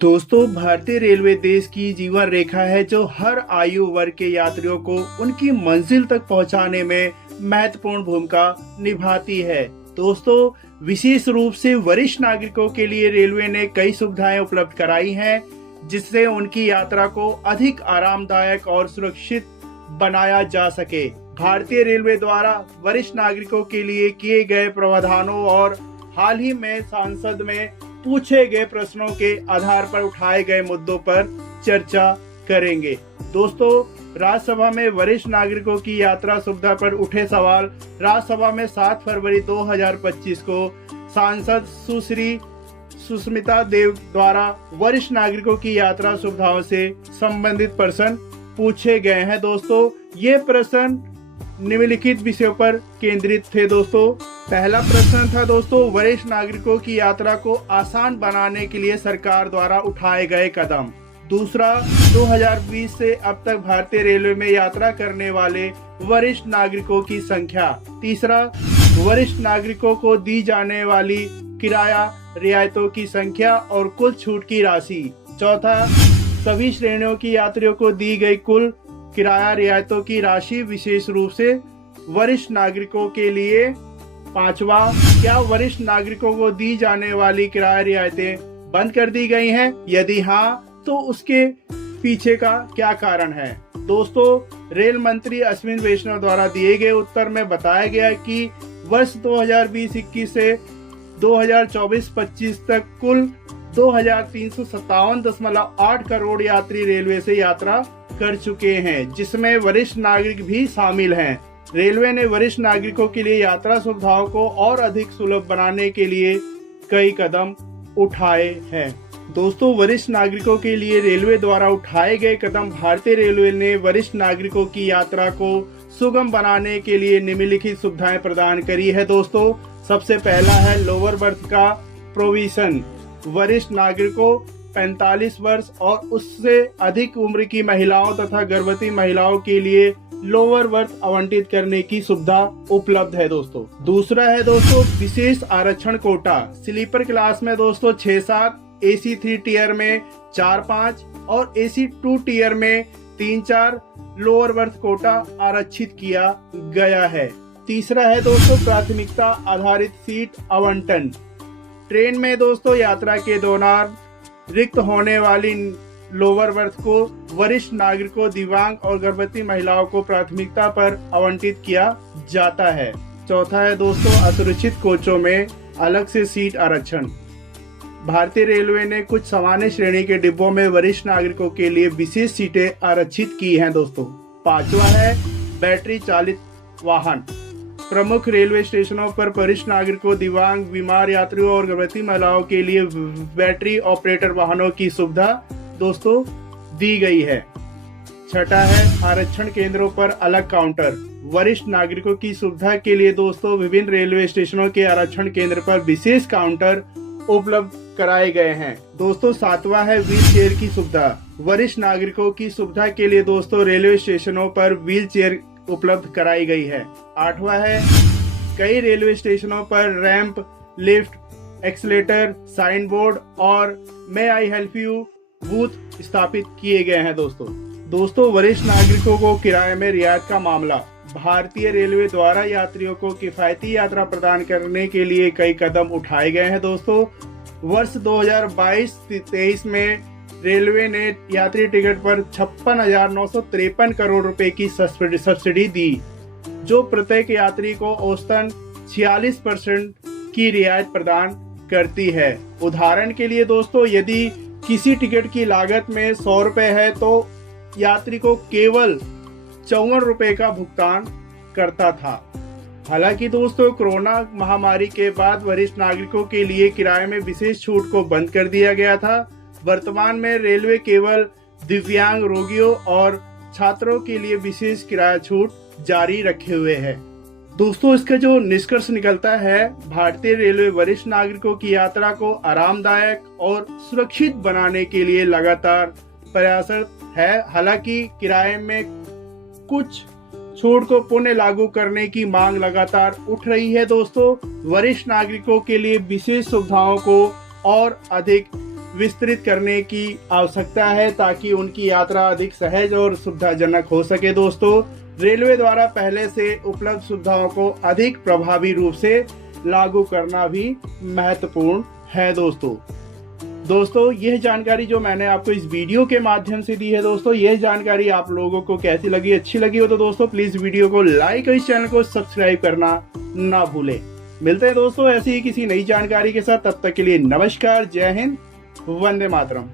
दोस्तों, भारतीय रेलवे देश की जीवन रेखा है जो हर आयु वर्ग के यात्रियों को उनकी मंजिल तक पहुंचाने में महत्वपूर्ण भूमिका निभाती है। दोस्तों, विशेष रूप से वरिष्ठ नागरिकों के लिए रेलवे ने कई सुविधाएं उपलब्ध कराई हैं, जिससे उनकी यात्रा को अधिक आरामदायक और सुरक्षित बनाया जा सके। भारतीय रेलवे द्वारा वरिष्ठ नागरिकों के लिए किए गए प्रावधानों और हाल ही में संसद में पूछे गए प्रश्नों के आधार पर उठाए गए मुद्दों पर चर्चा करेंगे। दोस्तों, राज्यसभा में वरिष्ठ नागरिकों की यात्रा सुविधा पर उठे सवाल। राज्यसभा में 7 फरवरी 2025 को सांसद सुश्री सुष्मिता देव द्वारा वरिष्ठ नागरिकों की यात्रा सुविधाओं से संबंधित प्रश्न पूछे गए हैं। दोस्तों, ये प्रश्न निम्नलिखित विषयों पर केंद्रित थे। दोस्तों, पहला प्रश्न था वरिष्ठ नागरिकों की यात्रा को आसान बनाने के लिए सरकार द्वारा उठाए गए कदम। दूसरा, 2020 से अब तक भारतीय रेलवे में यात्रा करने वाले वरिष्ठ नागरिकों की संख्या। तीसरा, वरिष्ठ नागरिकों को दी जाने वाली किराया रियायतों की संख्या और कुल छूट की राशि। चौथा, सभी श्रेणियों की यात्रियों को दी गई कुल किराया रियायतों की राशि, विशेष रूप से वरिष्ठ नागरिकों के लिए। पांचवा, क्या वरिष्ठ नागरिकों को दी जाने वाली किराया रियायतें बंद कर दी गई हैं? यदि हाँ, तो उसके पीछे का क्या कारण है? दोस्तों, रेल मंत्री अश्विनी वैष्णव द्वारा दिए गए उत्तर में बताया गया कि वर्ष 2020-21 से 2024-25 तक कुल 2357.8 करोड़ यात्री रेलवे से यात्रा कर चुके हैं, जिसमें वरिष्ठ नागरिक भी शामिल हैं। रेलवे ने वरिष्ठ नागरिकों के लिए यात्रा सुविधाओं को और अधिक सुलभ बनाने के लिए कई कदम उठाए हैं। दोस्तों, वरिष्ठ नागरिकों के लिए रेलवे द्वारा उठाए गए कदम। भारतीय रेलवे ने वरिष्ठ नागरिकों की यात्रा को सुगम बनाने के लिए निम्नलिखित सुविधाएं प्रदान करी है। दोस्तों, सबसे पहला है लोअर बर्थ का प्रोविजन। वरिष्ठ नागरिकों 45 वर्ष और उससे अधिक उम्र की महिलाओं तथा गर्भवती महिलाओं के लिए लोअर बर्थ आवंटित करने की सुविधा उपलब्ध है। दोस्तों, दूसरा है विशेष आरक्षण कोटा। स्लीपर क्लास में 6-7, AC 3 टियर में 4-5 और AC 2 टियर में 3-4 लोअर बर्थ कोटा आरक्षित किया गया है। तीसरा है प्राथमिकता आधारित सीट आवंटन। ट्रेन में यात्रा के दौरान रिक्त होने वाली लोअर बर्थ को वरिष्ठ नागरिकों, दिव्यांग और गर्भवती महिलाओं को प्राथमिकता पर आवंटित किया जाता है। चौथा है असुरक्षित कोचों में अलग से सीट आरक्षण। भारतीय रेलवे ने कुछ सामान्य श्रेणी के डिब्बों में वरिष्ठ नागरिकों के लिए विशेष सीटें आरक्षित की हैं। पांचवा है बैटरी चालित वाहन। प्रमुख रेलवे स्टेशनों पर वरिष्ठ नागरिकों, दिव्यांग, बीमार यात्रियों और गर्भवती महिलाओं के लिए बैटरी ऑपरेटर वाहनों की सुविधा दी गई है। छठा है आरक्षण केंद्रों पर अलग काउंटर। वरिष्ठ नागरिकों की सुविधा के लिए विभिन्न रेलवे स्टेशनों के आरक्षण केंद्र पर विशेष काउंटर उपलब्ध कराए गए हैं। सातवां है व्हील चेयर की सुविधा। वरिष्ठ नागरिकों की सुविधा के लिए रेलवे स्टेशनों पर व्हील चेयर उपलब्ध कराई गई है। आठवां है कई रेलवे स्टेशनों पर ramp, lift, escalator, sign board और may I help you booth स्थापित किए गए हैं। दोस्तों, वरिष्ठ नागरिकों को किराए में रियायत का मामला। भारतीय रेलवे द्वारा यात्रियों को किफायती यात्रा प्रदान करने के लिए कई कदम उठाए गए हैं। वर्ष 2022-23 में रेलवे ने यात्री टिकट पर 56,953 करोड़ रुपए की सब्सिडी दी, जो प्रत्येक यात्री को औसतन 46% की रियायत प्रदान करती है। उदाहरण के लिए यदि किसी टिकट की लागत में 100 रुपए है तो यात्री को केवल 54 रुपए का भुगतान करता था। हालांकि कोरोना महामारी के बाद वरिष्ठ नागरिकों के लिए किराए में विशेष छूट को बंद कर दिया गया था। वर्तमान में रेलवे केवल दिव्यांग, रोगियों और छात्रों के लिए विशेष किराया छूट जारी रखे हुए है। इसका जो निष्कर्ष निकलता है, भारतीय रेलवे वरिष्ठ नागरिकों की यात्रा को आरामदायक और सुरक्षित बनाने के लिए लगातार प्रयासरत है। हालांकि किराए में कुछ छूट को पुनः लागू करने की मांग लगातार उठ रही है। वरिष्ठ नागरिकों के लिए विशेष सुविधाओं को और अधिक विस्तृत करने की आवश्यकता है ताकि उनकी यात्रा अधिक सहज और सुविधाजनक हो सके। दोस्तों, रेलवे द्वारा पहले से उपलब्ध सुविधाओं को अधिक प्रभावी रूप से लागू करना भी महत्वपूर्ण है। दोस्तों यह जानकारी जो मैंने आपको इस वीडियो के माध्यम से दी है दोस्तों, यह जानकारी आप लोगों को कैसी लगी, अच्छी लगी हो तो दोस्तों प्लीज वीडियो को लाइक और इस चैनल को सब्सक्राइब करना ना भूलें। मिलते हैं दोस्तों ऐसी ही किसी नई जानकारी के साथ, तब तक के लिए नमस्कार, जय हिंद, वंदे मातरम।